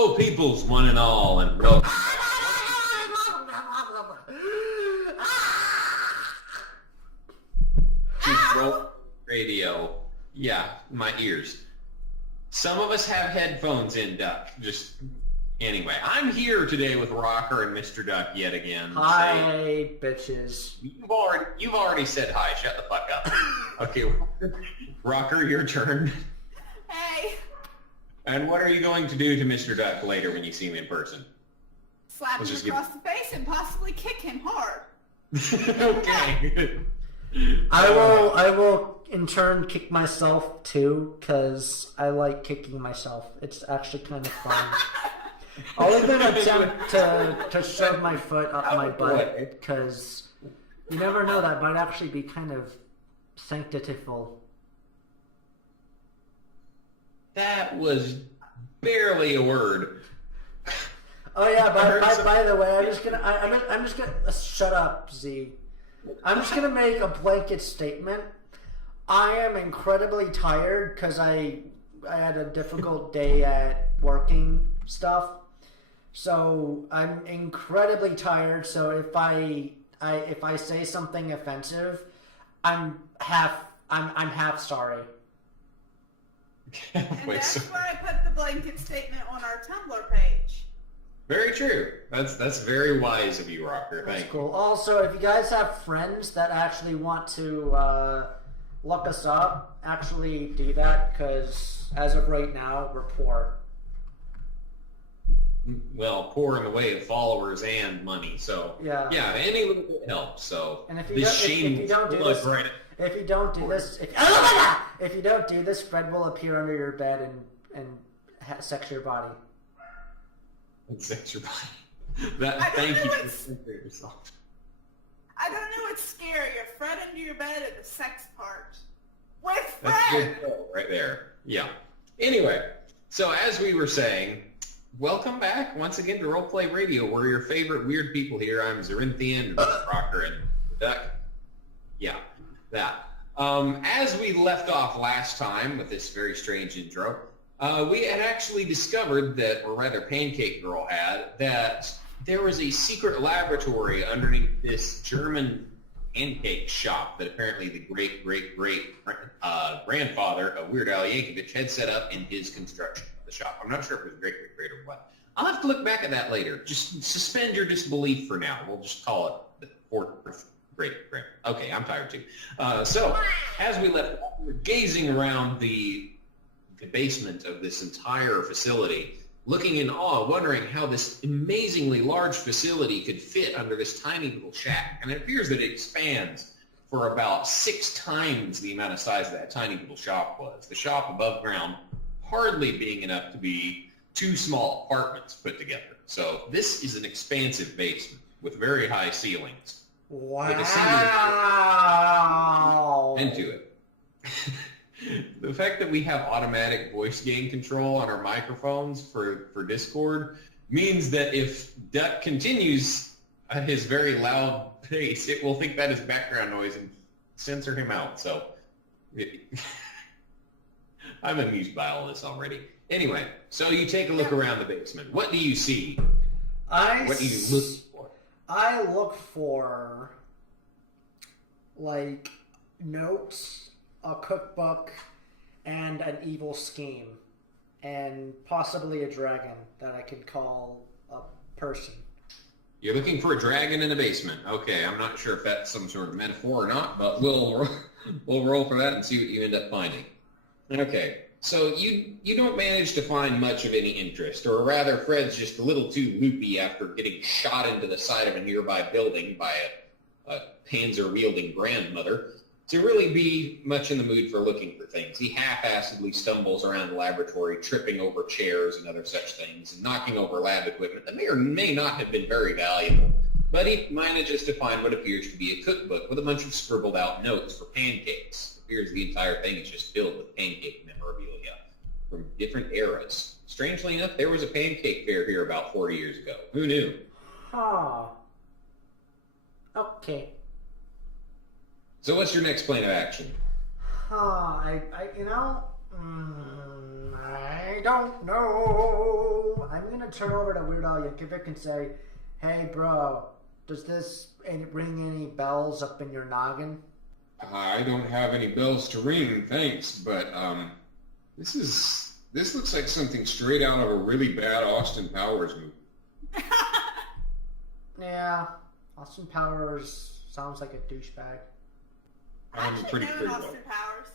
Hello, peoples, one and all, and welcome to Roleplay Radio. Yeah, my ears. Some of us have headphones in, Duck. Just anyway, I'm here today with Rocker and Mr. Duck yet again. Hi, bitches. You've already said hi. Shut the fuck up. Okay, Rocker, your turn. Hey. And what are you going to do to Mr. Duck later when you see him in person? Slap him across the face and possibly kick him hard. Okay. I will in turn kick myself too, because I like kicking myself. It's actually kind of fun. I'll even attempt to shove my foot up my butt, because you never know, that might actually be kind of sanctitiful. That was barely a word. Oh yeah, by the way, I'm just gonna shut up, Z. I'm just gonna make a blanket statement. I am incredibly tired because I had a difficult day at working stuff. So I'm incredibly tired. So if I say something offensive, I'm half sorry. And that's why I put the blanket statement on our Tumblr page. Very true. That's very wise of you, Rocker. That's Thank cool. you. Also, if you guys have friends that actually want to look us up, actually do that, because as of right now, we're poor. Well, poor in the way of followers and money. So yeah, any little bit helps. So and if you don't do this, Fred will appear under your bed and sex your body. And sex your body. Thank you for censoring yourself. I don't know what's scarier, Fred under your bed or the sex part. With Fred! That's a good goal right there. Yeah. Anyway, so as we were saying, welcome back once again to Roleplay Radio. We're your favorite weird people here. I'm Zyrinthian, Rocker, and Duck. Yeah, that. As we left off last time with this very strange intro, we had actually discovered that, or rather Pancake Girl had, that there was a secret laboratory underneath this German pancake shop that apparently the great-great-great grandfather of Weird Al Yankovic had set up in his construction of the shop. I'm not sure if it was great-great-great or what. I'll have to look back at that later. Just suspend your disbelief for now. We'll just call it the fourth great-great. Okay, I'm tired too. So, as we left off, we were gazing around the basement of this entire facility, looking in awe, wondering how this amazingly large facility could fit under this tiny little shack. And it appears that it expands for about 6 times the amount of size that tiny little shop was. The shop above ground hardly being enough to be 2 small apartments put together. So this is an expansive basement with very high ceilings. Wow. With a ceiling into it. The fact that we have automatic voice gain control on our microphones for Discord means that if Duck continues his very loud bass, it will think that is background noise and censor him out. So I'm amused by all this already. Anyway, so you take a look around the basement. What do you see? What do you look for? I look for, like, notes, a cookbook, and an evil scheme, and possibly a dragon that I could call a person. You're looking for a dragon in a basement. Okay, I'm not sure if that's some sort of metaphor or not, but we'll roll for that and see what you end up finding. Okay, so you don't manage to find much of any interest, or rather Fred's just a little too loopy after getting shot into the side of a nearby building by a panzer-wielding grandmother to really be much in the mood for looking for things. He half-assedly stumbles around the laboratory, tripping over chairs and other such things, and knocking over lab equipment that may or may not have been very valuable. But he manages to find what appears to be a cookbook with a bunch of scribbled-out notes for pancakes. It appears the entire thing is just filled with pancake memorabilia from different eras. Strangely enough, there was a pancake fair here about 40 years ago. Who knew? Huh. Okay. So what's your next plan of action? I don't know. I'm going to turn over to Weird Al Yankovic and say, hey, bro, does this ring any bells up in your noggin? I don't have any bells to ring, thanks, but this looks like something straight out of a really bad Austin Powers movie. Yeah, Austin Powers sounds like a douchebag. I actually know Austin Powers.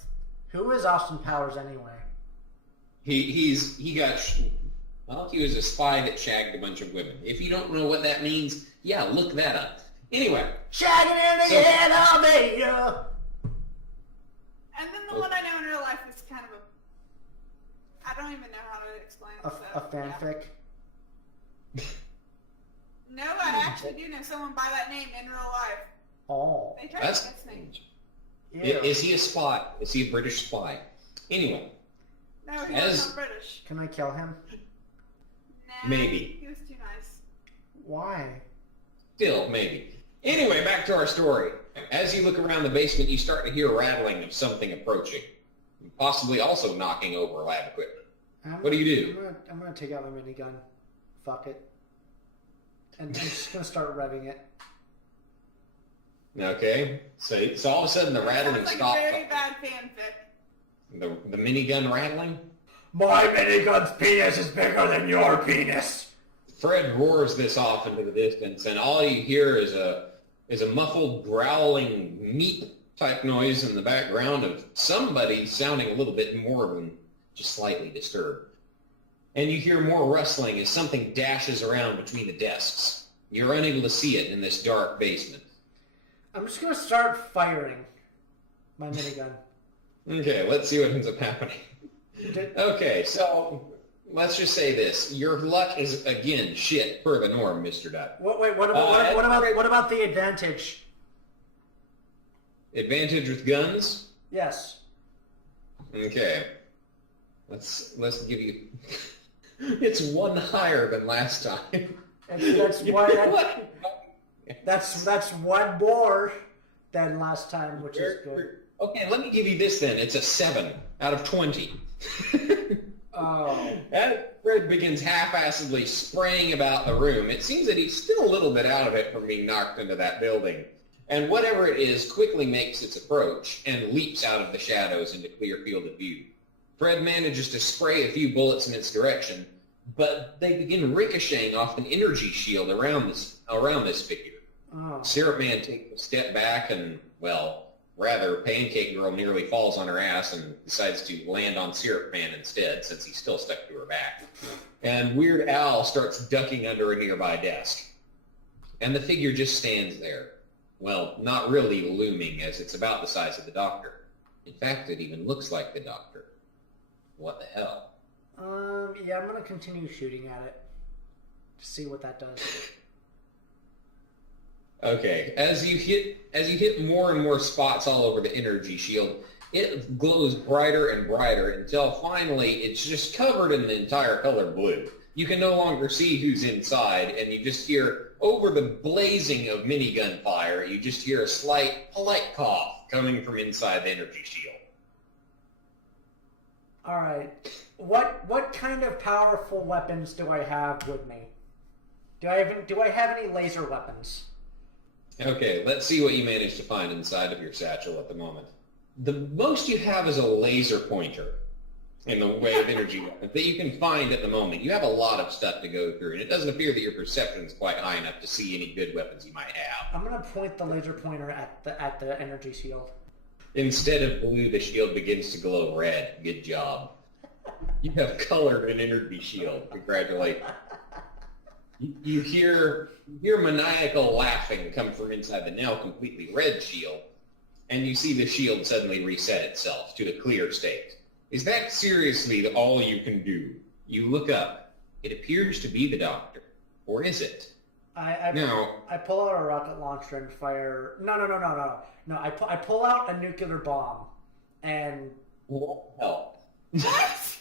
Who is Austin Powers anyway? He was a spy that shagged a bunch of women. If you don't know what that means, yeah, look that up. Anyway. Shagging in the head of me, yeah. And then the one I know in real life is kind of a... I don't even know how to explain it. A fanfic? Yeah. No, I actually do know someone by that name in real life. Oh. They tried to guess me. Is he a spy? Is he a British spy? Anyway. No, he was not British. Can I kill him? Nah, maybe. He was too nice. Why? Still, maybe. Anyway, back to our story. As you look around the basement, you start to hear rattling of something approaching. Possibly also knocking over lab equipment. What do you do? I'm gonna take out my minigun. Fuck it. And I'm just gonna start revving it. Okay. So all of a sudden the rattling stops. Sounds like a very bad fanfic. The minigun rattling? My minigun's penis is bigger than your penis! Fred roars this off into the distance, and all you hear is a muffled growling meat type noise in the background of somebody sounding a little bit more than just slightly disturbed. And you hear more rustling as something dashes around between the desks. You're unable to see it in this dark basement. I'm just gonna start firing my minigun. Okay, let's see what ends up happening. Okay, so let's just say this. Your luck is, again, shit per the norm, Mr. Duck. What about the advantage? Advantage with guns? Yes. Okay. Let's give you... It's one higher than last time. That's one more than last time, which is good. Okay, let me give you this then. It's a 7 out of 20. Oh. As Fred begins half-assedly spraying about the room, it seems that he's still a little bit out of it from being knocked into that building. And whatever it is quickly makes its approach and leaps out of the shadows into clear field of view. Fred manages to spray a few bullets in its direction, but they begin ricocheting off an energy shield around this figure. Oh. Syrup Man takes a step back and, well, rather, Pancake Girl nearly falls on her ass and decides to land on Syrup Man instead, since he's still stuck to her back. And Weird Al starts ducking under a nearby desk. And the figure just stands there. Well, not really looming, as it's about the size of the Doctor. In fact, it even looks like the Doctor. What the hell? Yeah, I'm gonna continue shooting at it to see what that does. Okay, as you hit more and more spots all over the energy shield, it glows brighter and brighter until finally it's just covered in the entire color blue. You can no longer see who's inside, and you just hear, over the blazing of minigun fire, you just hear a slight, polite cough coming from inside the energy shield. Alright. What kind of powerful weapons do I have with me? Do I have any laser weapons? Okay, let's see what you managed to find inside of your satchel at the moment. The most you have is a laser pointer in the way of energy weapons that you can find at the moment. You have a lot of stuff to go through, and it doesn't appear that your perception is quite high enough to see any good weapons you might have. I'm going to point the laser pointer at the energy shield. Instead of blue, the shield begins to glow red. Good job. You have colored an energy shield. Congratulations. You hear maniacal laughing come from inside the now completely red shield, and you see the shield suddenly reset itself to a clear state. Is that seriously all you can do? You look up. It appears to be the Doctor. Or is it? I pull out a rocket launcher and fire... No. No, I pull out a nuclear bomb, and... What the hell? What?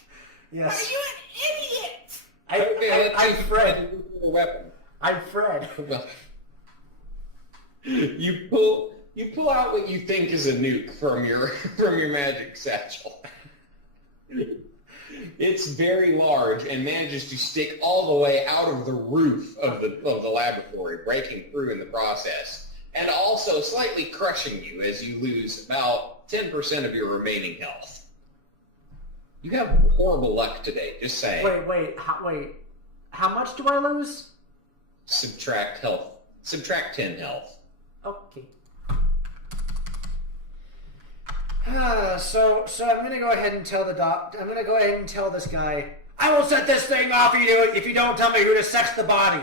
Yes. Are you an idiot? I'm Fred. Weapon. I'm Fred. Well, you pull out what you think is a nuke from your magic satchel. It It's very large and manages to stick all the way out of the roof of the laboratory, breaking through in the process, and also slightly crushing you as you lose about 10% of your remaining health. You have horrible luck today, just saying. Wait. How much do I lose? Subtract health. Subtract 10 health. Okay. So I'm gonna go ahead and tell I'm gonna go ahead and tell this guy, I will set this thing off if you don't tell me who to sex the body.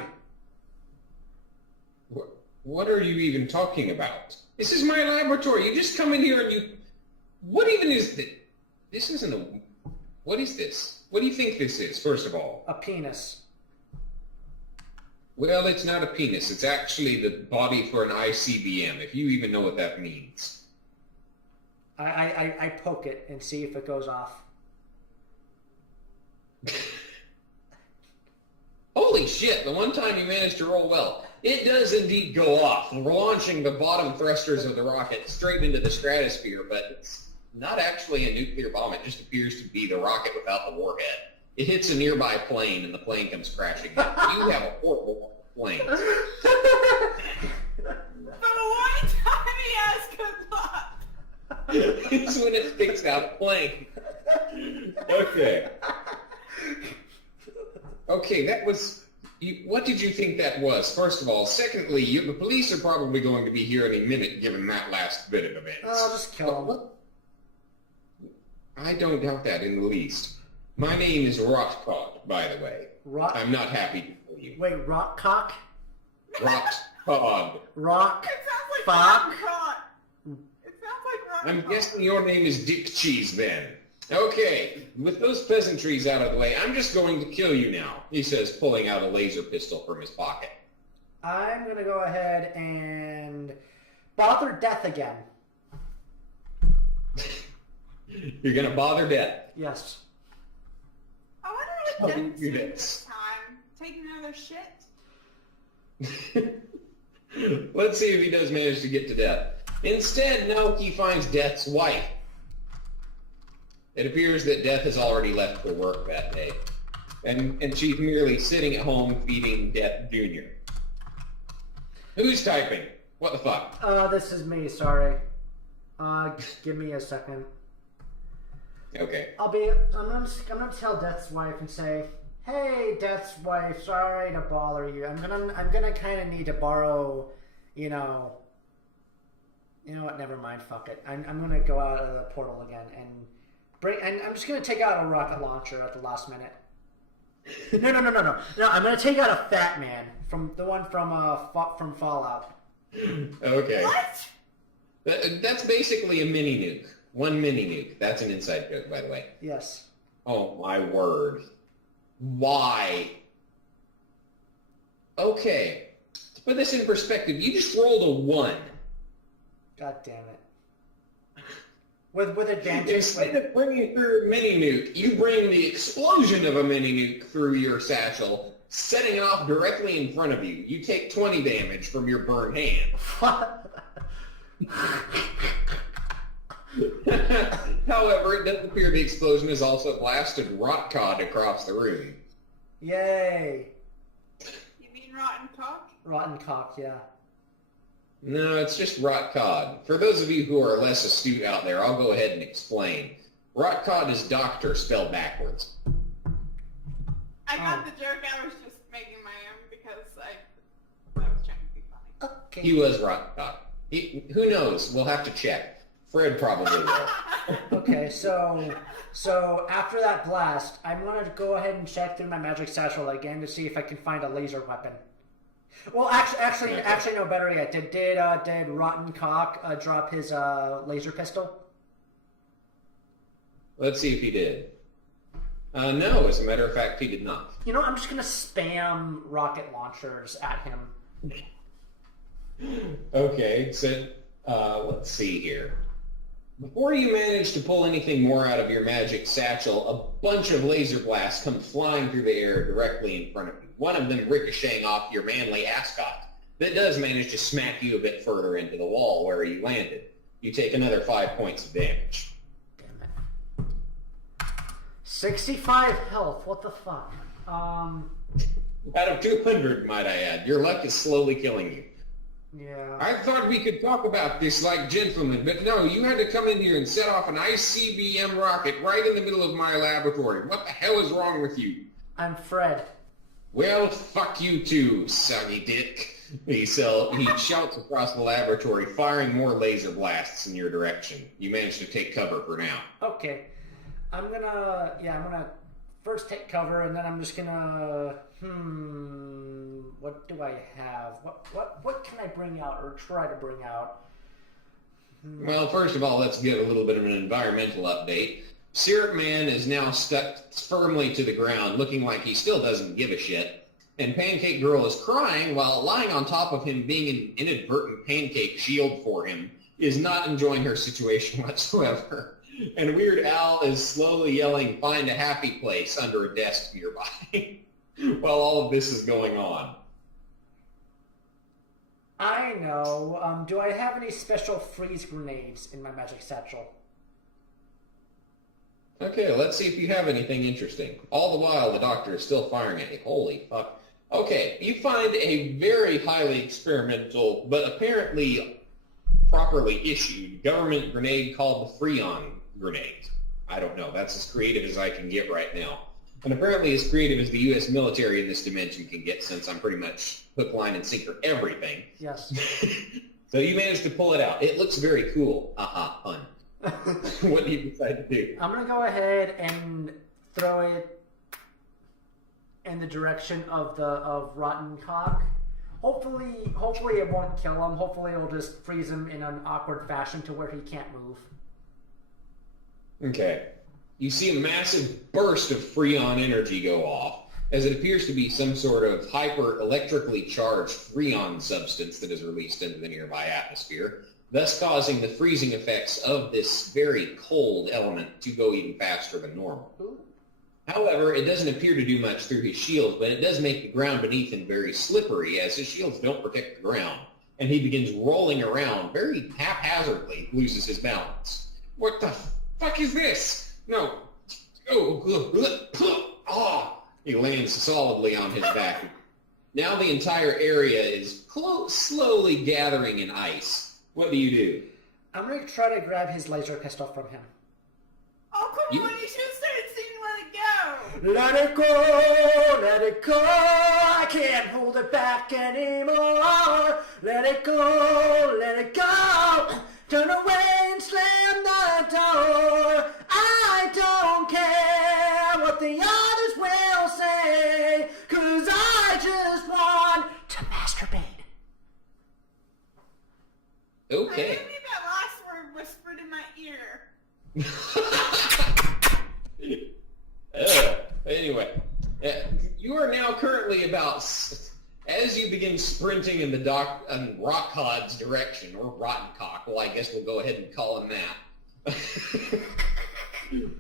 What are you even talking about? This is my laboratory. You just come in here and you... What even is this? This isn't a... What is this? What do you think this is, first of all? A penis. Well, it's not a penis. It's actually the body for an ICBM, if you even know what that means. I poke it and see if it goes off. Holy shit, the one time you managed to roll well. It does indeed go off, launching the bottom thrusters of the rocket straight into the stratosphere, but it's not actually a nuclear bomb. It just appears to be the rocket without the warhead. It hits a nearby plane, and the plane comes crashing down. You have a horrible plane. The one time he has good luck. It's when it sticks out a plane. Okay. Okay, that was... What did you think that was, first of all? Secondly, the police are probably going to be here any minute, given that last bit of events. I'll just kill him. I don't doubt that in the least. My name is Rotcod, by the way. I'm not happy to tell you. Wait, Rockcock? Rotcod. Rock. It sounds like Fuck. Rotcod. It sounds like Rotcod. I'm guessing your name is Dick Cheese, then. Okay, with those pleasantries out of the way, I'm just going to kill you now, he says, pulling out a laser pistol from his pocket. I'm going to go ahead and bother Death again. You're going to bother Death? Yes. I wonder what Death's you doing did. this time. Taking another shit? Let's see if he does manage to get to Death. Instead, Naoki finds Death's wife. It appears that Death has already left for work that day, and she's merely sitting at home feeding Death Jr. Who's typing? What the fuck? This is me, sorry. Give me a second. Okay. I'm gonna tell Death's wife and say, hey, Death's wife, sorry to bother you. I'm gonna kind of need to borrow, you know what, never mind, fuck it. I'm gonna go out of the portal again and I'm just gonna take out a rocket launcher at the last minute. No, I'm gonna take out a Fat Man from the one from Fallout. Okay. What? That's basically a mini nuke. One mini nuke. That's an inside joke, by the way. Yes. Oh, my word. Why? Okay. To put this in perspective, you just rolled a 1. God damn it. With advantage. Instead of bringing through a mini nuke, you bring the explosion of a mini nuke through your satchel, setting it off directly in front of you. You take 20 damage from your burned hand. However, it does appear the explosion has also blasted Rotcod across the room. Yay. You mean rotten cock? Rotten cock, yeah. No, it's just Rotcod. For those of you who are less astute out there, I'll go ahead and explain. Rotcod is doctor spelled backwards. I got the joke. I was just making my own because I was trying to be funny. Okay. He was Rotcod. Who knows? We'll have to check. Fred probably will. Okay, so after that blast, I'm gonna go ahead and check through my magic satchel again to see if I can find a laser weapon. Well, actually, no. Better yet, did Rotten Cock drop his laser pistol? Let's see if he did. No, as a matter of fact, he did not. You know, I'm just gonna spam rocket launchers at him. Okay, so let's see here. Before you manage to pull anything more out of your magic satchel, a bunch of laser blasts come flying through the air directly in front of you. One of them ricocheting off your manly ascot. That does manage to smack you a bit further into the wall where you landed. You take another 5 points of damage. Damn it. 65 health. What the fuck? Out of 200, might I add. Your luck is slowly killing you. Yeah. I thought we could talk about this like gentlemen, but no, you had to come in here and set off an ICBM rocket right in the middle of my laboratory. What the hell is wrong with you? I'm Fred. Well, fuck you too, sonny dick. He shouts across the laboratory, firing more laser blasts in your direction. You manage to take cover for now. Okay. I'm gonna first take cover, and then I'm just gonna, what do I have? What can I bring out, or try to bring out? Well, first of all, let's give a little bit of an environmental update. Syrup Man is now stuck firmly to the ground, looking like he still doesn't give a shit. And Pancake Girl is crying while lying on top of him, being an inadvertent pancake shield for him, is not enjoying her situation whatsoever. And Weird Al is slowly yelling, "Find a happy place," under a desk nearby, while all of this is going on. I know. Do I have any special freeze grenades in my magic satchel? Okay, let's see if you have anything interesting. All the while, the doctor is still firing at you. Holy fuck. Okay, you find a very highly experimental, but apparently properly issued government grenade called the Freon grenade. I don't know. That's as creative as I can get right now. And apparently as creative as the U.S. military in this dimension can get, since I'm pretty much hook, line, and sinker everything. Yes. So you managed to pull it out. It looks very cool. Aha, fun. What do you decide to do? I'm gonna go ahead and throw it in the direction of Rotten Cock. Hopefully it won't kill him. Hopefully it'll just freeze him in an awkward fashion to where he can't move. Okay. You see a massive burst of Freon energy go off, as it appears to be some sort of hyper-electrically charged Freon substance that is released into the nearby atmosphere, thus causing the freezing effects of this very cold element to go even faster than normal. Ooh. However, it doesn't appear to do much through his shields, but it does make the ground beneath him very slippery, as his shields don't protect the ground, and he begins rolling around very haphazardly, loses his balance. What the fuck is this? No. He lands solidly on his back. Now the entire area is slowly gathering in ice. What do you do? I'm gonna try to grab his laser pistol from him. Oh, come on, you should have started singing Let it go, let it go. I can't hold it back anymore. Let it go, turn away and slam the door. I don't care what the others will say, 'cause I just want to masturbate. Okay. I need that last word whispered in my ear. Anyway, you are now currently about, as you begin sprinting in the Rotcod's direction, or Rotten Cock, well, I guess we'll go ahead and call him that.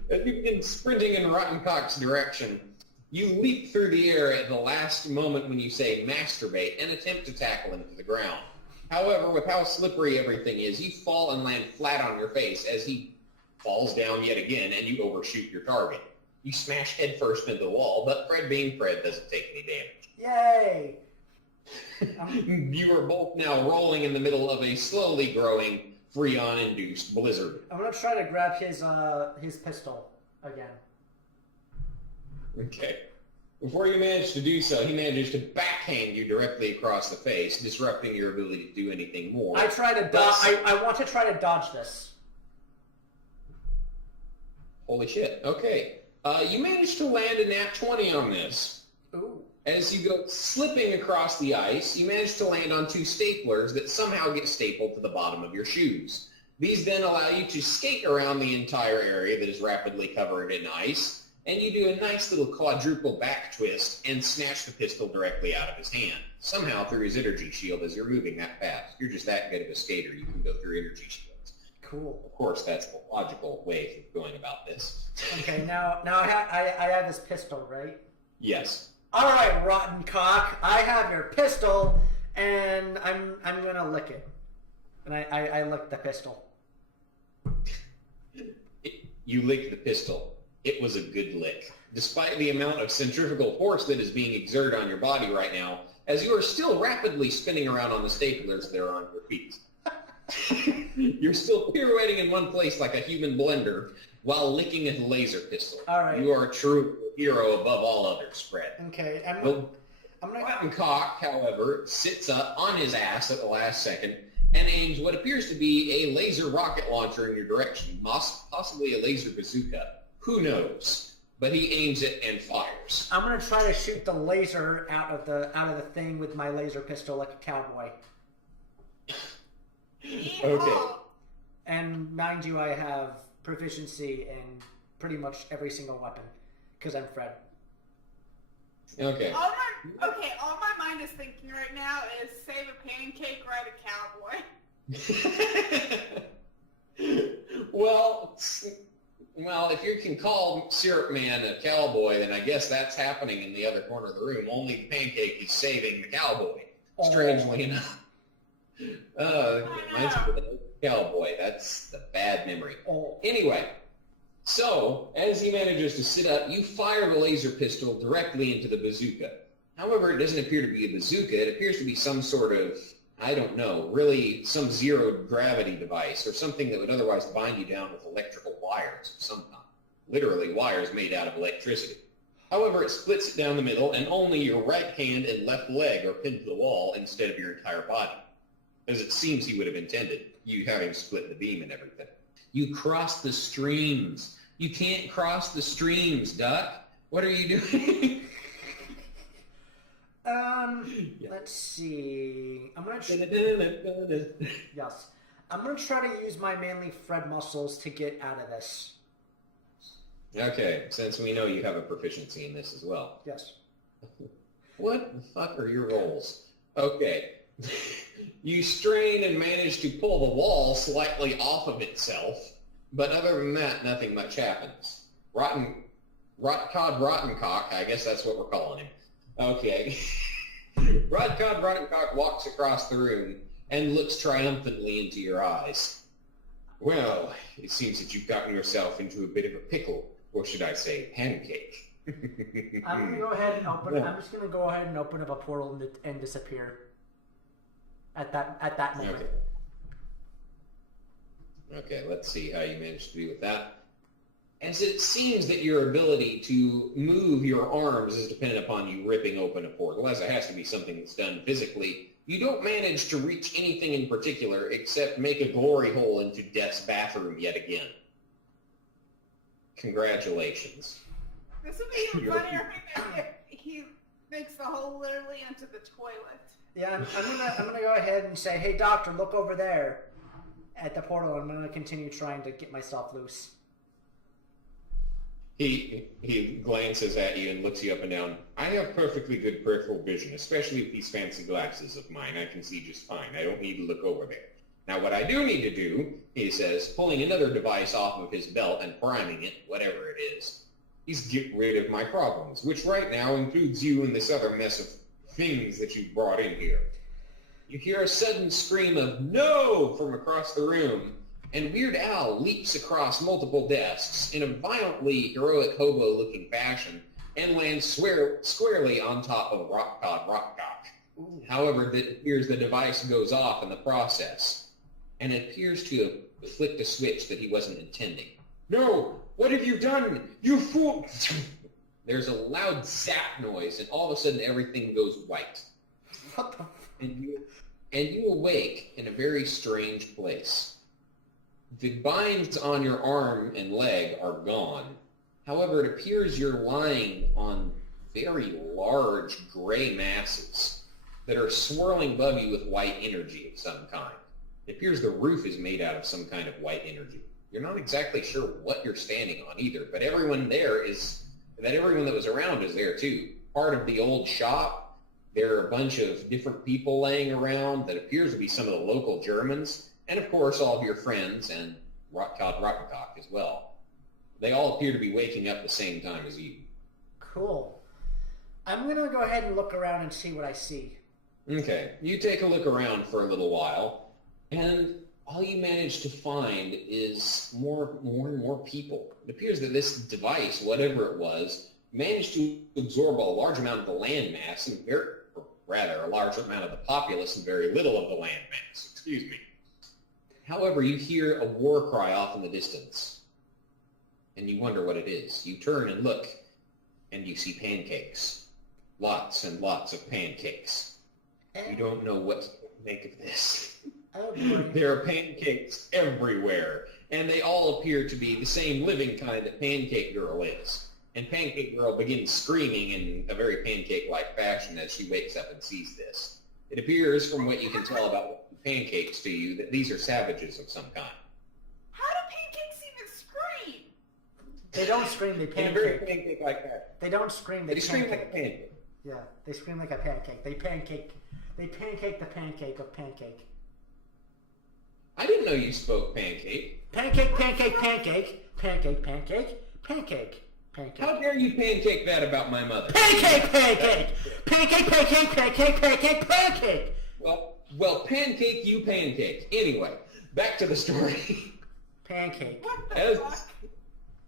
As you begin sprinting in Rotten Cock's direction, you leap through the air at the last moment when you say masturbate and attempt to tackle him to the ground. However, with how slippery everything is, you fall and land flat on your face as he falls down yet again, and you overshoot your target. You smash headfirst into the wall, but Fred being Fred doesn't take any damage. Yay! You are both now rolling in the middle of a slowly growing Freon-induced blizzard. I'm gonna try to grab his pistol again. Okay. Before you manage to do so, he manages to backhand you directly across the face, disrupting your ability to do anything more. I try to I want to try to dodge this. Holy shit. Okay. You manage to land a nat 20 on this. Ooh. As you go slipping across the ice, you manage to land on two staplers that somehow get stapled to the bottom of your shoes. These then allow you to skate around the entire area that is rapidly covered in ice, and you do a nice little quadruple back twist and snatch the pistol directly out of his hand, somehow through his energy shield as you're moving that fast. You're just that good of a skater, you can go through energy shields. Cool. Of course, that's the logical way of going about this. Okay, now I have this pistol, right? Yes. All right, Rotten Cock, I have your pistol, and I'm gonna lick it, and I lick the pistol. You lick the pistol. it was a good lick. Despite the amount of centrifugal force that is being exerted on your body right now, as you are still rapidly spinning around on the staplers that are on your feet. You're still pirouetting in one place like a human blender while licking a laser pistol. All right. You are a true hero above all others, Fred. Okay, I'm gonna. Rotcod, however, sits up on his ass at the last second and aims what appears to be a laser rocket launcher in your direction, possibly a laser bazooka. Who knows? But he aims it and fires. I'm gonna try to shoot the laser out of the thing with my laser pistol like a cowboy. Okay. And mind you, I have proficiency in pretty much every single weapon because I'm Fred. Okay. All my mind is thinking right now is save a pancake, ride a cowboy. Well, if you can call Syrup Man a cowboy, then I guess that's happening in the other corner of the room. Only the pancake is saving the cowboy, strangely enough. Mine's the cowboy. That's the bad memory. Anyway, so as he manages to sit up, you fire the laser pistol directly into the bazooka. However, it doesn't appear to be a bazooka. It appears to be some sort of, I don't know, really some zero gravity device or something that would otherwise bind you down with electrical wires of some kind. Literally wires made out of electricity. However, it splits it down the middle, and only your right hand and left leg are pinned to the wall instead of your entire body, as it seems he would have intended, you having split the beam and everything. You cross the streams. You can't cross the streams, Duck. What are you doing? Let's see. I'm gonna try to use my manly Fred muscles to get out of this. Okay, since we know you have a proficiency in this as well. Yes. What the fuck are your rolls? Okay. You strain and manage to pull the wall slightly off of itself, but other than that, nothing much happens. Rotcod Rottencock, I guess that's what we're calling him. Okay. Rotcod Rottencock walks across the room and looks triumphantly into your eyes. Well, it seems that you've gotten yourself into a bit of a pickle, or should I say, pancake. I'm gonna go ahead and open. I'm just gonna go ahead and open up a portal and disappear. At that moment. Okay, let's see how you manage to do with that. As it seems that your ability to move your arms is dependent upon you ripping open a portal, as it has to be something that's done physically. You don't manage to reach anything in particular except make a glory hole into Death's bathroom yet again. Congratulations. This would be even funnier if he makes the hole literally into the toilet. Yeah, I'm gonna go ahead and say, hey doctor, look over there at the portal. I'm gonna continue trying to get myself loose. He glances at you and looks you up and down. I have perfectly good peripheral vision, especially with these fancy glasses of mine. I can see just fine. I don't need to look over there. Now what I do need to do, he says, pulling another device off of his belt and priming it, whatever it is get rid of my problems, which right now includes you and this other mess of things that you brought in here. You hear a sudden scream of no from across the room, and Weird Al leaps across multiple desks in a violently heroic hobo-looking fashion and lands squarely on top of Rotcod. However, it appears the device goes off in the process, and it appears to have flicked a switch that he wasn't intending. No! What have you done? You fool! There's a loud zap noise, and all of a sudden everything goes white. What the? And you awake in a very strange place. The binds on your arm and leg are gone. However, it appears you're lying on very large gray masses that are swirling above you with white energy of some kind. It appears the roof is made out of some kind of white energy. You're not exactly sure what you're standing on either, but everyone that was around is there too. Part of the old shop, there are a bunch of different people laying around that appears to be some of the local Germans, and of course all of your friends and Rotcod Rottencock as well. They all appear to be waking up at the same time as you. Cool. I'm going to go ahead and look around and see what I see. Okay, you take a look around for a little while, and all you manage to find is more and more people. It appears that this device, whatever it was, managed to absorb a large amount of the landmass, and a large amount of the populace and very little of the landmass. Excuse me. However, you hear a war cry off in the distance, and you wonder what it is. You turn and look, and you see pancakes. Lots and lots of pancakes. You don't know what to make of this. Oh, boy. There are pancakes everywhere, and they all appear to be the same living kind that Pancake Girl is. And Pancake Girl begins screaming in a very pancake-like fashion as she wakes up and sees this. It appears, from what you can tell about pancakes to you, that these are savages of some kind. How do pancakes even scream? They don't scream, they In a very pancake. pancake-like fashion. They don't scream, they Scream pancake. like a pancake. Yeah, they scream like a pancake. They pancake the pancake of pancake. I didn't know you spoke pancake. Pancake, pancake, pancake, pancake, pancake, pancake, pancake. How dare you pancake that about my mother? Pancake, pancake, pancake, pancake, pancake, pancake, pancake. Well, pancake you pancake. Anyway, back to the story. Pancake. What the fuck?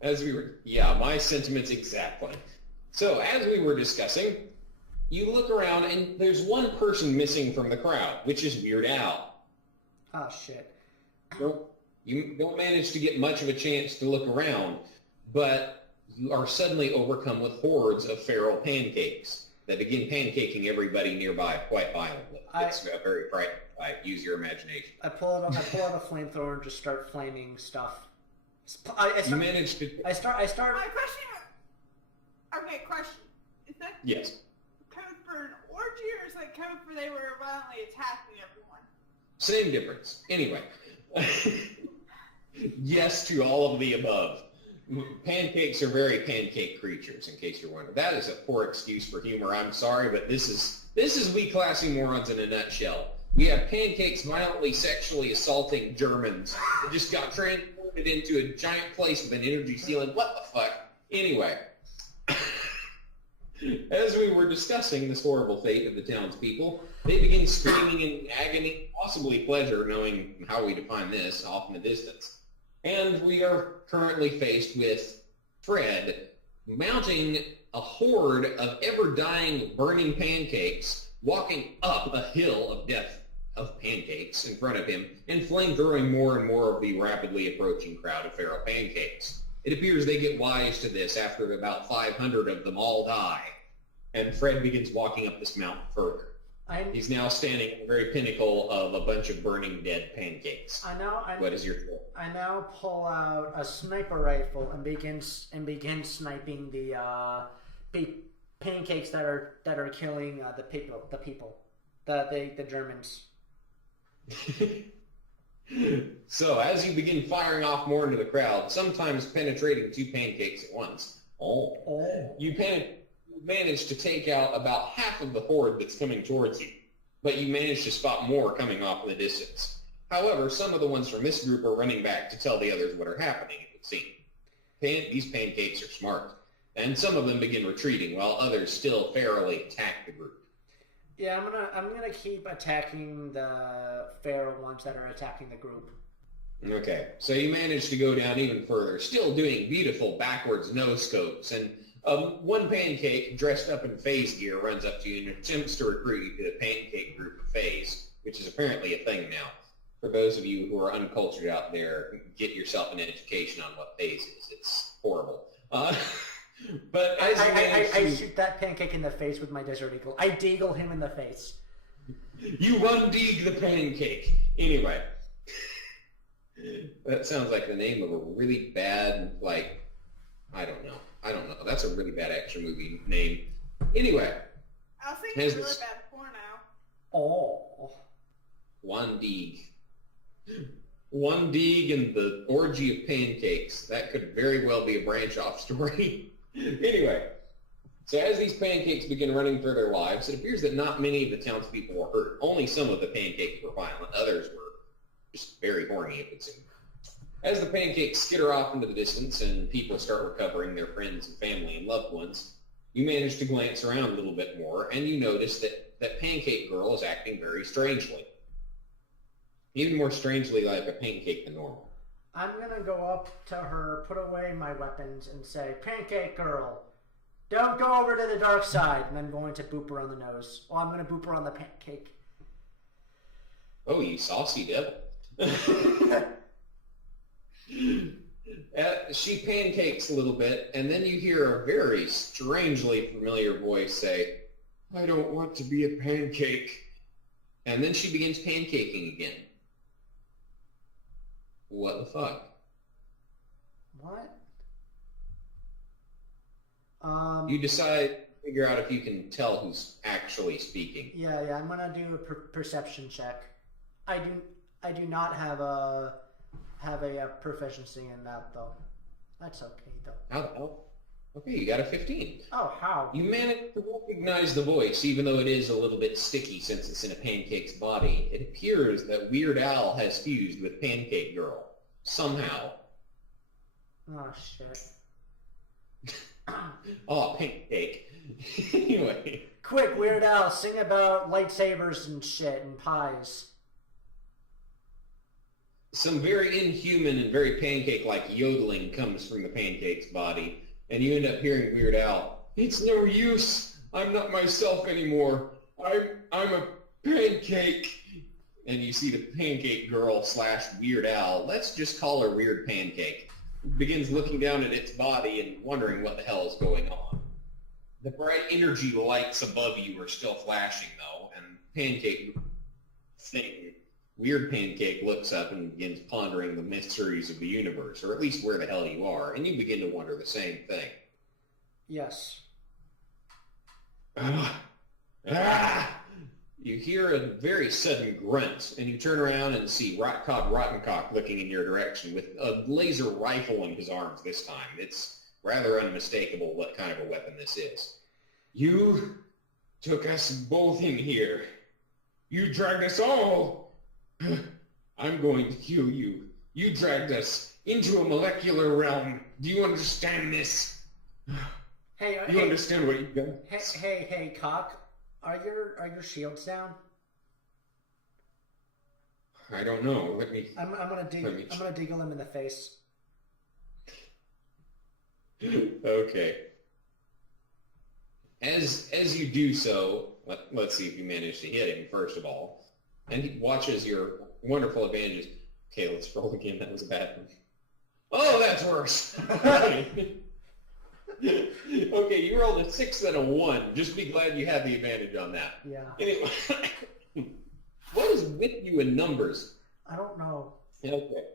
As we were, yeah, my sentiments exactly. So as we were discussing, you look around and there's one person missing from the crowd, which is Weird Al. Oh shit. You don't manage to get much of a chance to look around, but you are suddenly overcome with hordes of feral pancakes that begin pancaking everybody nearby quite violently. It's very frightening. Use your imagination. I pull out a flamethrower and just start flaming stuff. You managed to... I start. My question. Okay, question. Is that Yes. code for an orgy, or is that code for they were violently attacking everyone? Same difference. Anyway. Yes to all of the above. Pancakes are very pancake creatures, in case you're wondering. That is a poor excuse for humor. I'm sorry, but this is we classy morons in a nutshell. We have pancakes violently sexually assaulting Germans that just got transported into a giant place with an energy ceiling. What the fuck? Anyway, as we were discussing this horrible fate of the townspeople, they begin screaming in agony, possibly pleasure, knowing how we define this, off in the distance. And we are currently faced with Fred mounting a horde of ever-dying, burning pancakes, walking up a hill of death of pancakes in front of him, and flamethrowing more and more of the rapidly approaching crowd of feral pancakes. It appears they get wise to this after about 500 of them all die, and Fred begins walking up this mountain further. He's now standing at the very pinnacle of a bunch of burning dead pancakes. What is your thought? I now pull out a sniper rifle and begin sniping the pancakes that are killing the Germans. So as you begin firing off more into the crowd, sometimes penetrating two pancakes at once, you manage to take out about half of the horde that's coming towards you, but you manage to spot more coming off in the distance. However, some of the ones from this group are running back to tell the others what are happening, it would seem. These pancakes are smart, and some of them begin retreating, while others still ferally attack the group. Yeah, I'm gonna keep attacking the feral ones that are attacking the group. Okay, so you manage to go down even further, still doing beautiful backwards no-scopes, and one pancake dressed up in phase gear runs up to you and attempts to recruit you to the pancake group of phase, which is apparently a thing now. For those of you who are uncultured out there, get yourself an education on what phase is. It's horrible. But as I shoot that pancake in the face with my Desert Eagle. I deagle him in the face. You undeeg the pancake. Anyway, that sounds like the name of a really bad, I don't know. That's a really bad action movie name. Anyway. I was thinking really bad porno. Oh. One Deeg and the orgy of pancakes. That could very well be a branch-off story. Anyway, so as these pancakes begin running for their lives, it appears that not many of the townspeople were hurt. Only some of the pancakes were violent. Others were just very horny, it would seem. As the pancakes skitter off into the distance and people start recovering their friends and family and loved ones, you manage to glance around a little bit more, and you notice that Pancake Girl is acting very strangely. even more strangely like a pancake than normal. I'm gonna go up to her, put away my weapons, and say, Pancake Girl, don't go over to the dark side. And I'm going to boop her on the nose. Well, I'm going to boop her on the pancake. Oh, you saucy devil. She pancakes a little bit, and then you hear a very strangely familiar voice say, I don't want to be a pancake. And then she begins pancaking again. What the fuck? What? You decide to figure out if you can tell who's actually speaking. Yeah, I'm gonna do a perception check. I do not have a proficiency in that though. That's okay though. Okay, you got a 15. Oh, how? You manage to recognize the voice, even though it is a little bit sticky since it's in a pancake's body. It appears that Weird Al has fused with Pancake Girl. Somehow. Oh, shit. Oh, pancake. Anyway. Quick, Weird Al, sing about lightsabers and shit and pies. Some very inhuman and very pancake-like yodeling comes from the pancake's body, and you end up hearing Weird Al. It's no use. I'm not myself anymore. I'm a pancake. And you see the Pancake Girl / Weird Al, let's just call her Weird Pancake, begins looking down at its body and wondering what the hell is going on. The bright energy lights above you are still flashing, though, and Pancake thing, Weird Pancake looks up and begins pondering the mysteries of the universe, or at least where the hell you are, and you begin to wonder the same thing. Yes. You hear a very sudden grunt, and you turn around and see Rotcod Rottencock looking in your direction with a laser rifle in his arms this time. It's rather unmistakable what kind of a weapon this is. You took us both in here. You dragged us all. I'm going to kill you. You dragged us into a molecular realm. Do you understand this? Hey, you understand what you've done? Hey, Cock. Are your shields down? I don't know. I'm gonna deagle him in the face. Okay. As you do so, let's see if you manage to hit him first of all, and he watches your wonderful advantages. Okay, let's roll again. That was a bad one. Oh, that's worse. Okay, you rolled a 6 and a 1. Just be glad you had the advantage on that. Yeah. Anyway, what is with you in numbers? I don't know. Okay.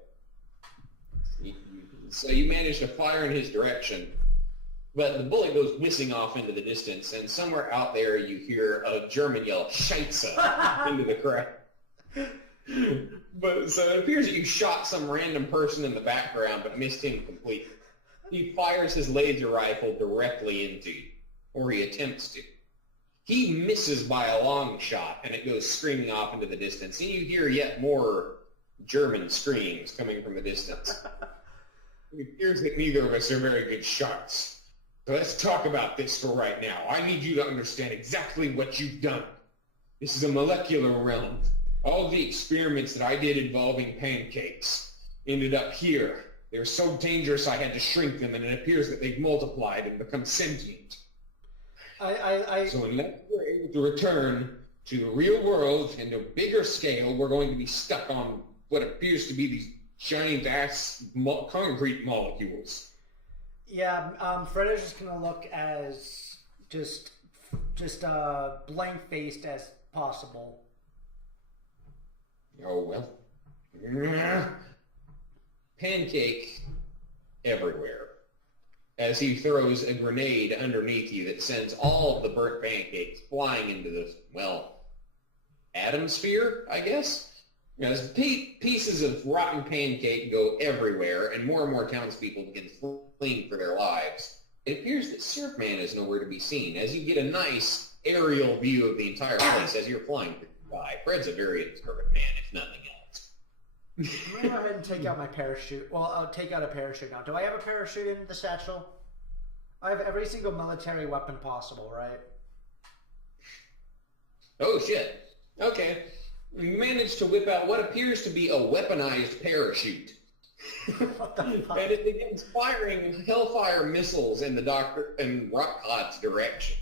So you manage to fire in his direction, but the bullet goes whizzing off into the distance, and somewhere out there you hear a German yell, Scheisse, into the crowd. But so it appears that you shot some random person in the background, but missed him completely. He fires his laser rifle directly into you, or he attempts to. He misses by a long shot, and it goes screaming off into the distance. And you hear yet more German screams coming from the distance. It appears that neither of us are very good shots. So let's talk about this for right now. I need you to understand exactly what you've done. This is a molecular realm. All the experiments that I did involving pancakes ended up here. They're so dangerous I had to shrink them, and it appears that they've multiplied and become sentient. So unless we're able to return to the real world and a bigger scale, we're going to be stuck on what appears to be these giant-ass concrete molecules. Yeah, Fred is just gonna look as just blank-faced as possible. Oh, well. Pancake everywhere as he throws a grenade underneath you that sends all of the burnt pancakes flying into the, well, atom sphere, I guess? As pieces of rotten pancake go everywhere and more townspeople begin fleeing for their lives, it appears that Surfman is nowhere to be seen as you get a nice aerial view of the entire place as you're flying by. Fred's a very observant man, if nothing else. I'm gonna go ahead and take out my parachute. Well, I'll take out a parachute now. Do I have a parachute in the satchel? I have every single military weapon possible, right? Oh, shit. Okay. We managed to whip out what appears to be a weaponized parachute. What the fuck? And it begins firing hellfire missiles in the Doctor and Rotcod's direction.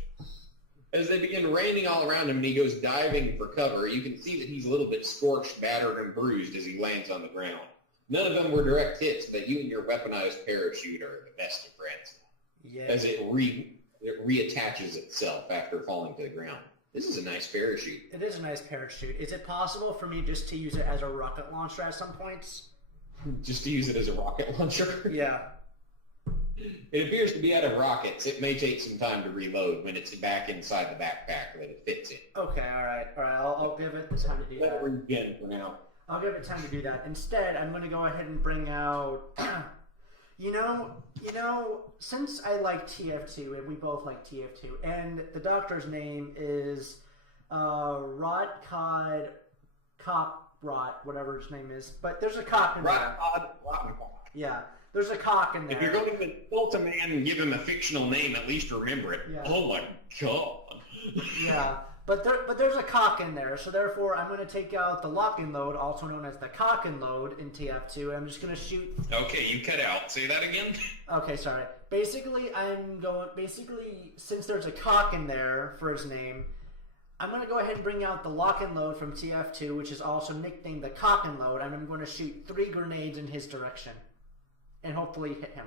As they begin raining all around him and he goes diving for cover, you can see that he's a little bit scorched, battered, and bruised as he lands on the ground. None of them were direct hits, but you and your weaponized parachute are the best of friends. Yeah. As it reattaches itself after falling to the ground. This is a nice parachute. It is a nice parachute. Is it possible for me just to use it as a rocket launcher at some points? Just to use it as a rocket launcher? Yeah. It appears to be out of rockets. It may take some time to reload when it's back inside the backpack that it fits in. Okay, alright. I'll give it the time to do Let that. it again for now. I'll give it time to do that. Instead, I'm going to go ahead and bring out... You know, since I like TF2, and we both like TF2, and the Doctor's name is Rotcod, Rot, whatever his name is, but there's a cock in there. Rotcod. Yeah, there's a cock in there. If you're going to insult a man and give him a fictional name, at least remember it. Yeah. Oh my god. Yeah, but there's a cock in there, so therefore I'm going to take out the lock and load, also known as the cock and load in TF2, and I'm just going to shoot... Okay, you cut out. Say that again? Okay, sorry. Basically, since there's a cock in there for his name, I'm going to go ahead and bring out the lock and load from TF2, which is also nicknamed the cock and load, and I'm going to shoot 3 grenades in his direction, and hopefully hit him.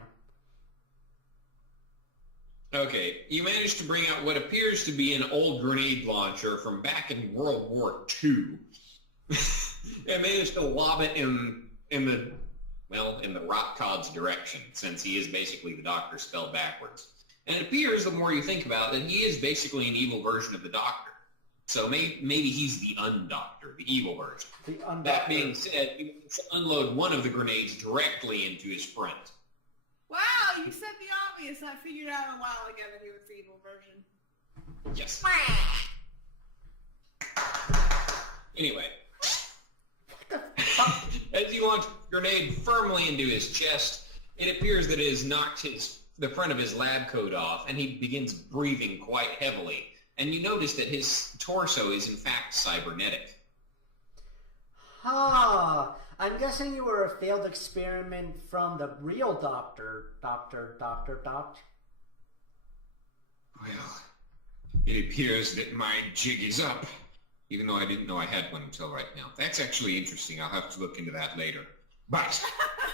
Okay, you managed to bring out what appears to be an old grenade launcher from back in World War II. And managed to lob it in the Rotcod's direction, since he is basically the Doctor spelled backwards. And it appears, the more you think about it, that he is basically an evil version of the Doctor. So maybe he's the Undoctor, the evil version. The Undoctor. That being said, you managed to unload one of the grenades directly into his front. Wow, you said the obvious. I figured out a while ago that he was the evil version. Yes. Anyway. As you launch the grenade firmly into his chest, it appears that it has knocked the front of his lab coat off, and he begins breathing quite heavily. And you notice that his torso is in fact cybernetic. Ah, I'm guessing you were a failed experiment from the real Doctor. Well, it appears that my jig is up, even though I didn't know I had one until right now. That's actually interesting. I'll have to look into that later. But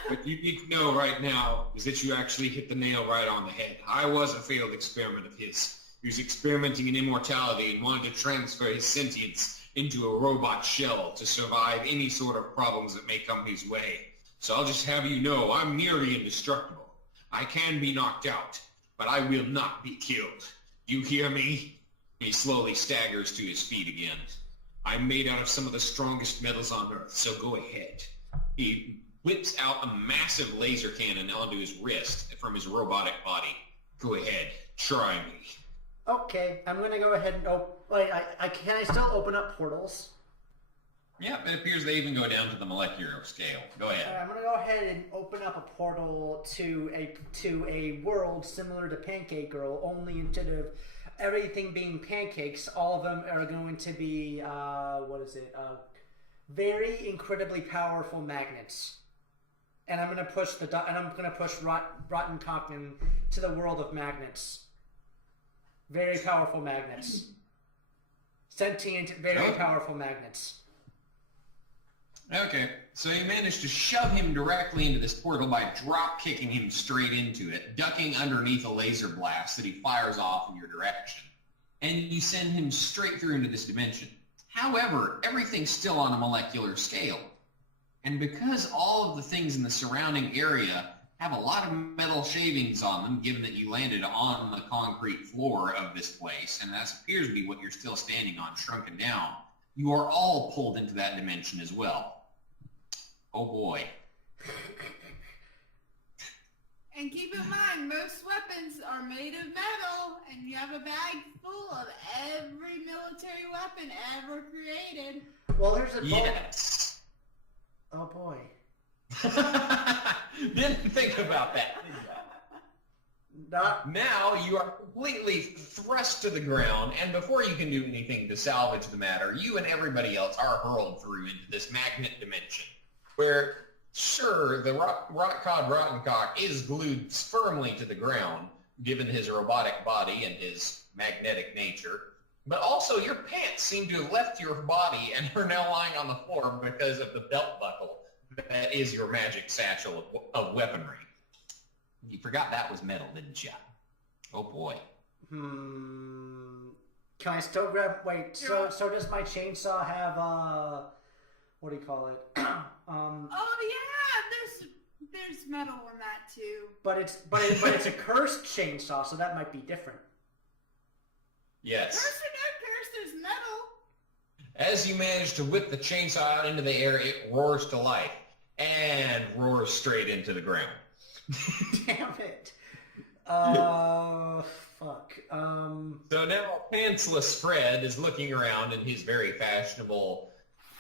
what you need to know right now is that you actually hit the nail right on the head. I was a failed experiment of his. He was experimenting in immortality and wanted to transfer his sentience into a robot shell to survive any sort of problems that may come his way. So I'll just have you know, I'm nearly indestructible. I can be knocked out, but I will not be killed. You hear me? He slowly staggers to his feet again. I'm made out of some of the strongest metals on Earth, so go ahead. He whips out a massive laser cannon onto his wrist from his robotic body. Go ahead, try me. Okay, I'm gonna go ahead and can I still open up portals? Yeah, it appears they even go down to the molecular scale. Go ahead. I'm gonna go ahead and open up a portal to a world similar to Pancake Girl, only instead of everything being pancakes, all of them are going to be very incredibly powerful magnets. And I'm gonna push Rotten Cockman to the world of magnets. Very powerful magnets. Sentient, very powerful magnets. Okay, so you managed to shove him directly into this portal by drop-kicking him straight into it, ducking underneath a laser blast that he fires off in your direction. And you send him straight through into this dimension. However, everything's still on a molecular scale. And because all of the things in the surrounding area have a lot of metal shavings on them, given that you landed on the concrete floor of this place, and that appears to be what you're still standing on, shrunken down, you are all pulled into that dimension as well. Oh boy. And keep in mind, most weapons are made of metal, and you have a bag full of every military weapon ever created. Well, there's a Yes. Oh boy. Didn't think about that. Now you are completely thrust to the ground, and before you can do anything to salvage the matter, you and everybody else are hurled through into this magnet dimension, where, sure, the Rotcod Rottencock is glued firmly to the ground, given his robotic body and his magnetic nature, but also your pants seem to have left your body and are now lying on the floor because of the belt buckle that is your magic satchel of weaponry. You forgot that was metal, didn't you? Oh boy. Can I still grab? Wait. So does my chainsaw have what do you call it? Oh yeah, there's metal in that too. But it's a cursed chainsaw, so that might be different. Yes. Cursed or not cursed, there's metal. As you manage to whip the chainsaw out into the air, it roars to life and roars straight into the ground. Damn it. Fuck. So now pantsless Fred is looking around in his very fashionable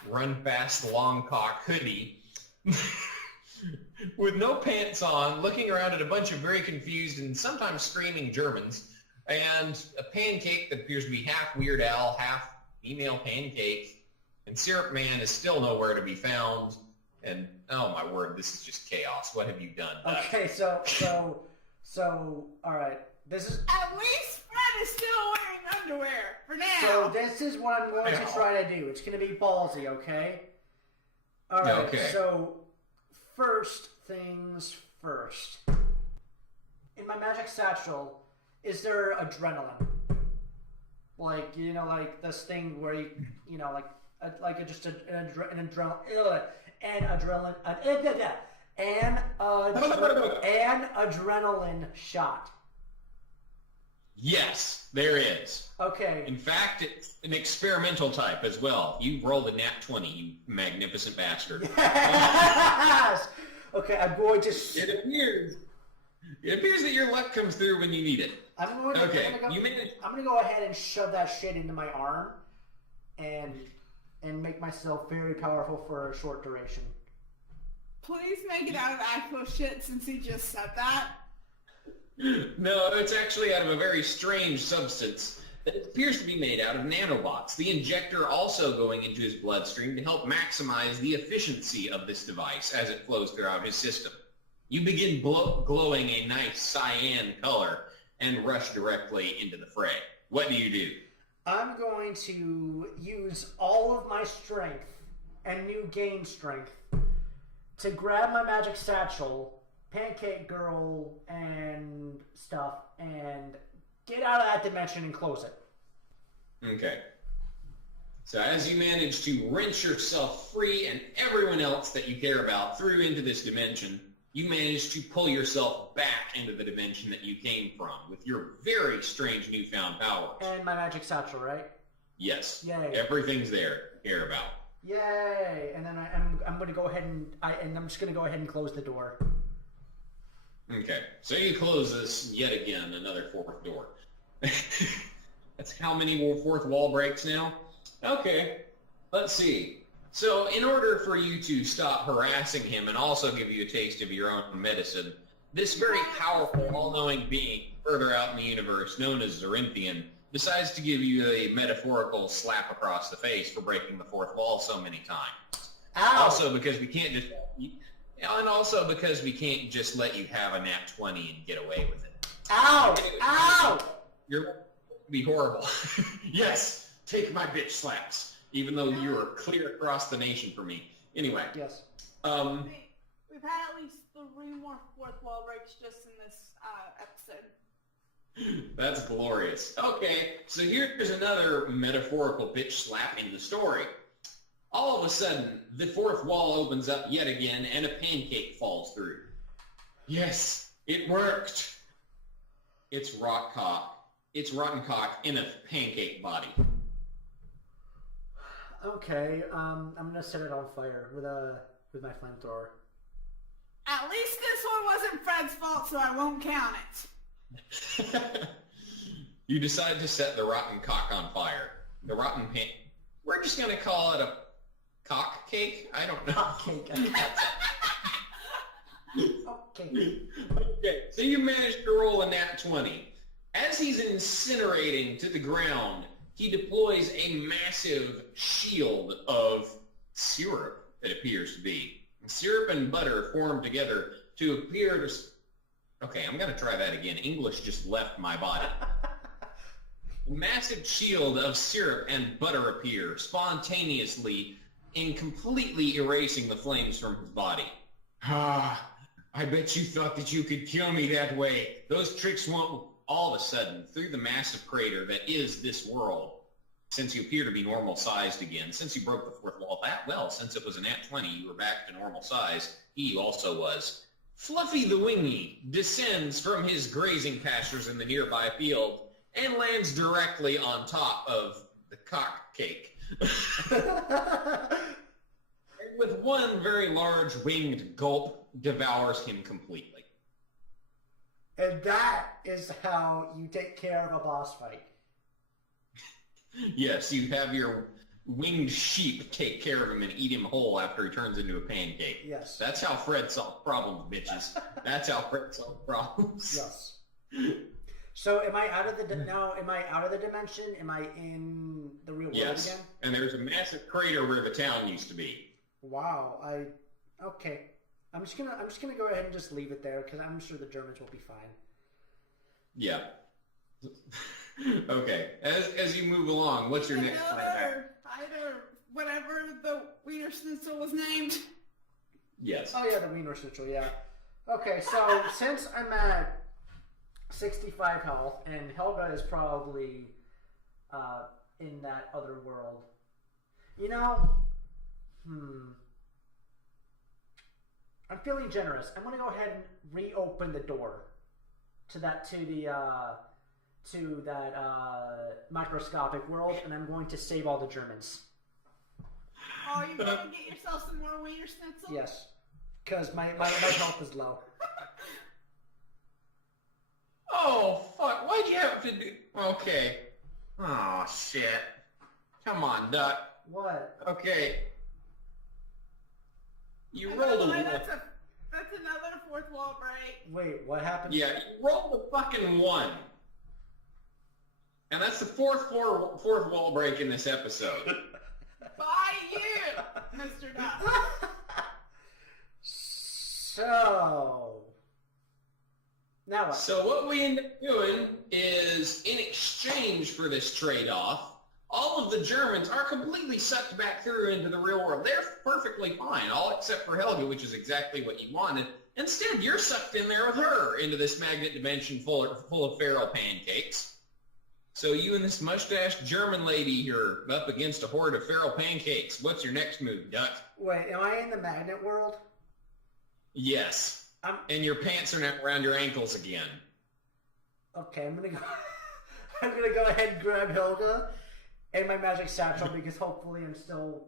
run-fast long-cock hoodie with no pants on, looking around at a bunch of very confused and sometimes screaming Germans, and a pancake that appears to be half Weird Al, half female pancake, and Syrup Man is still nowhere to be found. And oh my word, this is just chaos. What have you done, Doug? Okay, so, all right. This is At least Fred is still wearing underwear for now. so. This is what I'm going to try to do. It's going to be ballsy, okay? All right. Okay. So, first things first. In my magic satchel, is there adrenaline? Like like this thing where just an adrenaline. An adrenaline shot. Yes, there is. Okay. In fact, it's an experimental type as well. You rolled a nat 20, you magnificent bastard. Yes! Okay, I'm going to... It appears that your luck comes through when you need it. I'm going to go ahead and shove that shit into my arm and make myself very powerful for a short duration. Please make it out of actual shit since he just said that. No, it's actually out of a very strange substance that appears to be made out of nanobots. The injector also going into his bloodstream to help maximize the efficiency of this device as it flows throughout his system. You begin glowing a nice cyan color and rush directly into the fray. What do you do? I'm going to use all of my strength and new game strength to grab my magic satchel, Pancake Girl, and stuff, and get out of that dimension and close it. Okay. So as you manage to wrench yourself free and everyone else that you care about through into this dimension, you manage to pull yourself back into the dimension that you came from with your very strange newfound powers. And my magic satchel, right? Yes. Yay. Everything's there to care about. Yay! And then I'm going to go ahead and I'm just going to go ahead and close the door. Okay. So you close this yet again, another fourth door. That's how many fourth wall breaks now? Okay. Let's see. So in order for you to stop harassing him and also give you a taste of your own medicine, this very powerful, all-knowing being further out in the universe, known as Zyrinthian, decides to give you a metaphorical slap across the face for breaking the fourth wall so many times. Ow! Also because we can't just let you have a nat 20 and get away with it. Ow! Anyway, Ow! You're be horrible. Yes, take my bitch slaps, even though you are clear across the nation for me. Anyway. Yes. We've had at least 3 more fourth wall breaks just in this episode. That's glorious. Okay, so here's another metaphorical bitch slap in the story. All of a sudden, the fourth wall opens up yet again, and a pancake falls through. Yes, it worked. It's Rotcod. It's Rottencock in a pancake body. Okay, I'm gonna set it on fire with my flamethrower. At least this one wasn't Fred's fault, so I won't count it. You decide to set the rotten cock on fire. The rotten pan... We're just going to call it a cock cake? I don't know. Cock cake. Okay. Okay, so you managed to roll a nat 20. As he's incinerating to the ground, he deploys a massive shield of syrup, it appears to be. Syrup and butter form together to appear to... Okay, I'm going to try that again. English just left my body. A massive shield of syrup and butter appear spontaneously in completely erasing the flames from his body. Ah, I bet you thought that you could kill me that way. Those tricks won't... All of a sudden, through the massive crater that is this world, since you appear to be normal sized again, since you broke the fourth wall that well, since it was an nat 20, you were back to normal size, he also was. Fluffy the Wingy descends from his grazing pastures in the nearby field and lands directly on top of the cock cake. And with one very large winged gulp, devours him completely. And that is how you take care of a boss fight. Yes, you have your winged sheep take care of him and eat him whole after he turns into a pancake. Yes. That's how Fred solves problems, bitches. That's how Fred solves problems. Yes. So am I out of the am I out of the dimension? Am I in the real world Yes. again? And there's a massive crater where the town used to be. Wow. Okay. I'm just gonna go ahead and just leave it there because I'm sure the Germans will be fine. Yeah. Okay. As you move along, what's your next plan? Either whatever the Wiener Schnitzel was named. Yes. Oh yeah, the Wiener Schnitzel, yeah. Okay, so since I'm at 65 health and Helga is probably in that other world, I'm feeling generous. I'm gonna go ahead and reopen the door to that microscopic world, and I'm going to save all the Germans. Oh, you're going to get yourself some more Wiener Schnitzel? Yes, because my health is low. Oh, fuck. Why'd you have to do... Okay. Oh, shit. Come on, Duck. What? Okay. You And rolled by the way, a... that's another fourth wall break. Wait, what happened? Yeah, you rolled a fucking 1. And that's the fourth wall break in this episode. By you, Mr. Duck. So... Now what? So what we end up doing is, in exchange for this trade-off, all of the Germans are completely sucked back through into the real world. They're perfectly fine, all except for Helga, which is exactly what you wanted. Instead, you're sucked in there with her into this magnet dimension full of feral pancakes. So you and this mustached German lady are up against a horde of feral pancakes. What's your next move, Duck? Wait, am I in the magnet world? Yes. And your pants are now around your ankles again. Okay, I'm gonna go ahead and grab Helga and my magic satchel because hopefully I'm still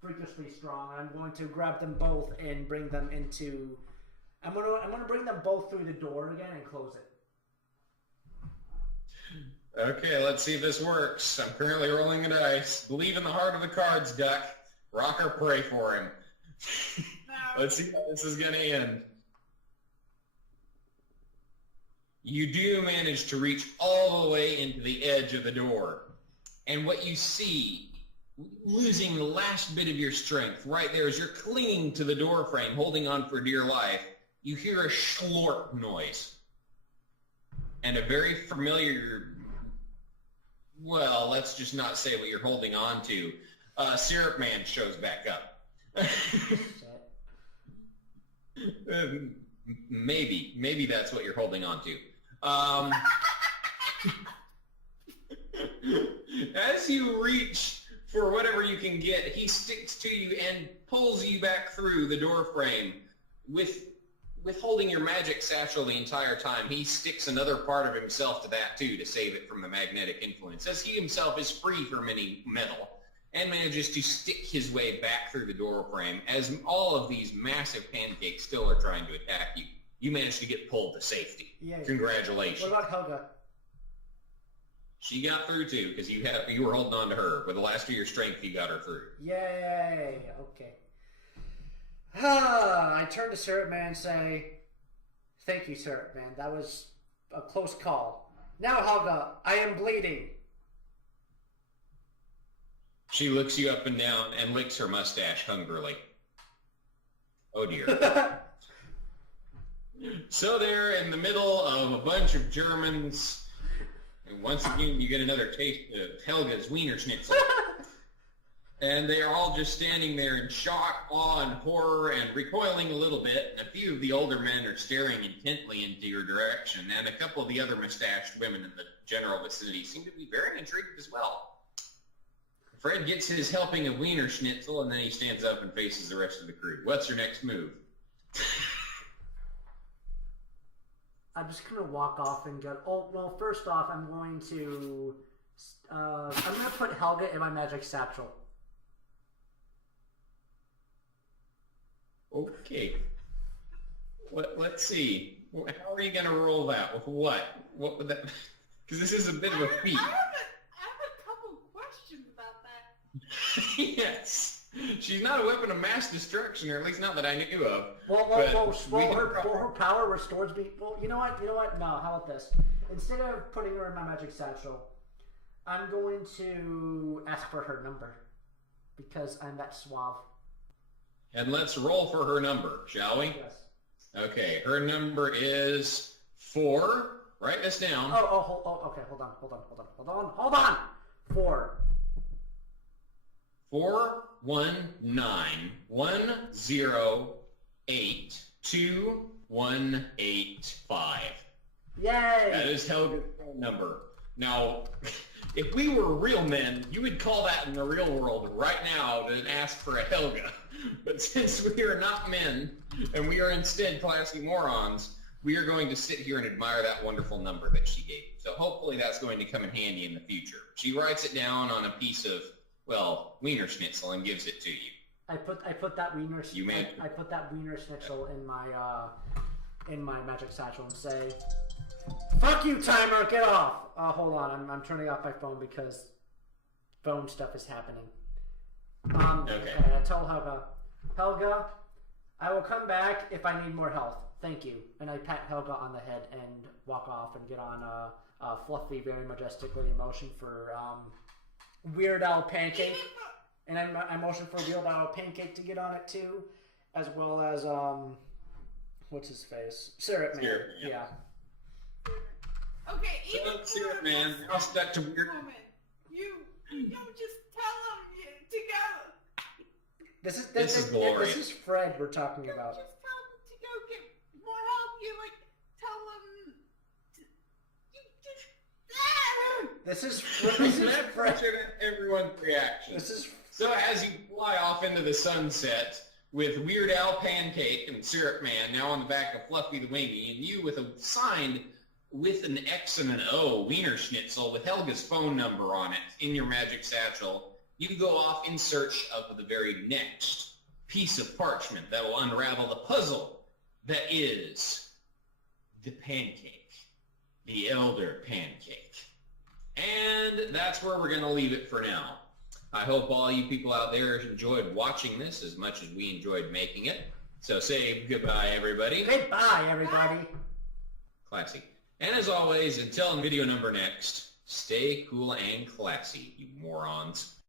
freakishly strong. I'm going to grab them both and bring them into. I'm gonna bring them both through the door again and close it. Okay, let's see if this works. I'm currently rolling a dice. Believe in the heart of the cards, Duck. Rock or pray for him. No. Let's see how this is going to end. You do manage to reach all the way into the edge of the door. And what you see, losing the last bit of your strength, right there as you're clinging to the door frame, holding on for dear life, you hear a schlorp noise. And a very familiar, well, let's just not say what you're holding on to. Syrup Man shows back up. Maybe that's what you're holding on to. As you reach for whatever you can get, he sticks to you and pulls you back through the door frame. Withholding your magic satchel the entire time, he sticks another part of himself to that too to save it from the magnetic influence, as he himself is free from any metal, and manages to stick his way back through the door frame as all of these massive pancakes still are trying to attack you. You managed to get pulled to safety. Yay. Congratulations. What about Helga? She got through too, because you were holding on to her. With the last of your strength, you got her through. Yay! Okay. I turn to Syrup Man and say, Thank you, sir, man. That was a close call. Now, Helga, I am bleeding. She looks you up and down and licks her mustache hungrily. Oh dear. So they're in the middle of a bunch of Germans. And once again, you get another taste of Helga's Wiener Schnitzel. And they are all just standing there in shock, awe, and horror, and recoiling a little bit. And a few of the older men are staring intently into your direction, and a couple of the other mustached women in the general vicinity seem to be very intrigued as well. Fred gets his helping of Wiener Schnitzel, and then he stands up and faces the rest of the crew. What's your next move? I'm just going to walk off and go... Oh, well, first off, I'm going to put Helga in my magic satchel. Okay. Let's see. How are you going to roll that? With what? What would that... Because this is a bit of a feat. I have a couple questions about that. Yes. She's not a weapon of mass destruction, or at least not that I knew of. Her power restores me. Well, you know what? No, how about this? Instead of putting her in my magic satchel, I'm going to ask for her number. Because I'm that suave. And let's roll for her number, shall we? Yes. Okay, her number is 4. Write this down. Okay, hold on. 4. 419-108-2185. Yay! That is Helga's phone number. Now, if we were real men, you would call that in the real world right now and ask for a Helga. But since we are not men, and we are instead classy morons, we are going to sit here and admire that wonderful number that she gave. So hopefully that's going to come in handy in the future. She writes it down on a piece of, well, Wiener Schnitzel and gives it to you. I put that Wiener I put that Wiener Schnitzel in my magic satchel and say, "Fuck you, timer! Get off!" Hold on, I'm turning off my phone because phone stuff is happening. Okay. I tell Helga, I will come back if I need more health. Thank you. And I pat Helga on the head and walk off and get on Fluffy very majestically in motion for Weird Al Pancake. And I motion for Weird Al Pancake to get on it too, as well as what's his face? Syrup Man. Yeah. Okay, even Syrup Man. I'll stuck to weird. You don't just tell him to go. This is glorious. This is Fred we're talking about. Just tell him to go get more help. You tell him. This is Fred. Everyone's reaction. So as you fly off into the sunset with Weird Al Pancake and Syrup Man now on the back of Fluffy the Wingy, and you with a signed with an X and an O Wiener Schnitzel with Helga's phone number on it in your magic satchel, you go off in search of the very next piece of parchment that will unravel the puzzle that is the pancake, the Elder Pancake. And that's where we're going to leave it for now. I hope all you people out there enjoyed watching this as much as we enjoyed making it. So say goodbye, everybody. Goodbye, everybody. Classy. And as always, until video number next, stay cool and classy, you morons.